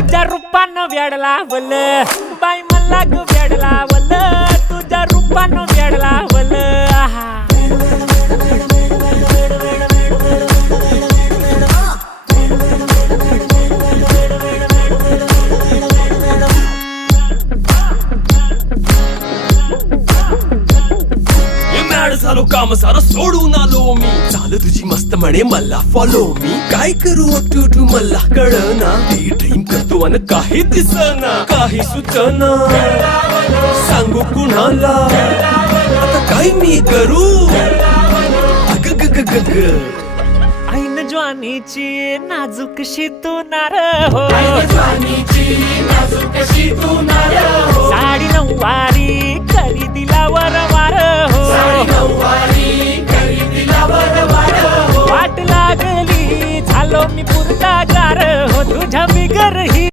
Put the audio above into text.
तुझ्या रूपानं वेड लावल बाई मला ग वेड लावल तुझ्या रूपानं वेड लावल आहा झालो काम सारं सोडून आलो मी चाल तुझी मस्त म्हणे मला फॉलो मी काय करू टू मला कळना ती ड्रीम करतो अन काही दिसना काही सुचना सांगू कुणाला आता काय मी करू अग ग ग ग ग ऐन ज्वानीची नाजूकशी तू नार हो साडी नऊवारी करी दिला वरवार हो वाट लागली झालो मी पुरता गार हो तुझ्या बिगर ही